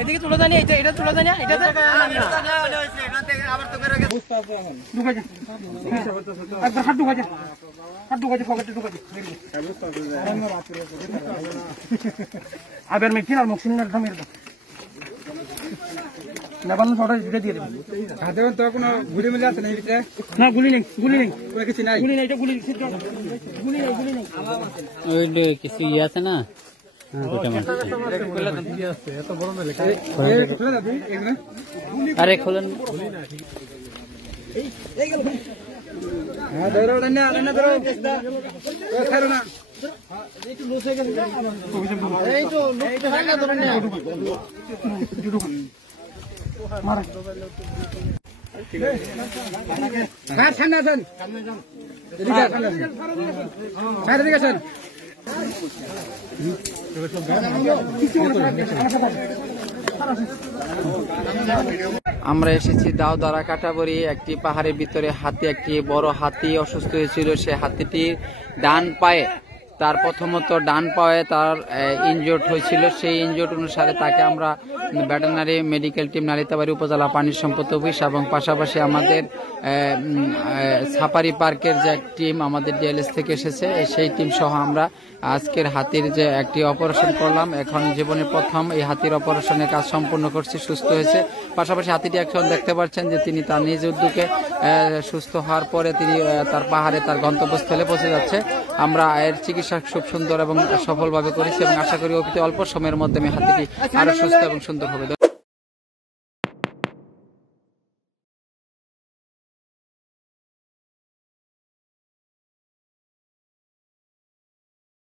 এদিকে তুলে দেন, এটা তুলে দেন, এটাতে আবার মেকিন আর মুখ শুনে থামিয়ে দাও না, বালু ছটা দিয়ে দিয়ে দেবেন। হাতে তো কোনো গুলি মিলে আছে না? না, গুলি নেই, গুলি নেই, কিছু নাই, গুলি নেই, এটা গুলি গুলি নেই, গুলি নেই, ওই কিছু ইয়ে আছে না? আরে খোলেন আমরা এসেছি দাউদারা কাটাবরি একটি পাহাড়ের ভিতরে। হাতি, একটি বড় হাতি অসুস্থ হয়েছিল। সে হাতিটির ডান পায়ে, তার প্রথমত ডান পায়ে তার ইনজোর্ড হয়েছিল। সেই ইনজোর্ড অনুসারে তাকে আমরা ভেটেরিনারি মেডিকেল টিম নালিতাবাড়ী উপজেলা পানি সম্পদ অফিস এবং পাশাপাশি আমাদের সাফারি পার্কের যে এক টিম আমাদের ডিএলএস থেকে এসেছে, সেই টিম সহ আমরা আজকের হাতির যে একটি অপারেশন করলাম। এখন জীবনের প্রথম এই হাতির অপারেশনের কাজ সম্পূর্ণ করছি, সুস্থ হয়েছে। পাশাপাশি হাতিটি এখন দেখতে পাচ্ছেন যে তিনি তার নিজ উদ্যোগে সুস্থ হওয়ার পরে তিনি তার পাহাড়ে তার গন্তব্যস্থলে পৌঁছে যাচ্ছে। আমরা এর চিকিৎসা খুব সুন্দর এবং সফলভাবে করেছি এবং আশা করি অল্প সময়ের মধ্যে হাতিটি আরো সুস্থ এবং সুন্দর হবে।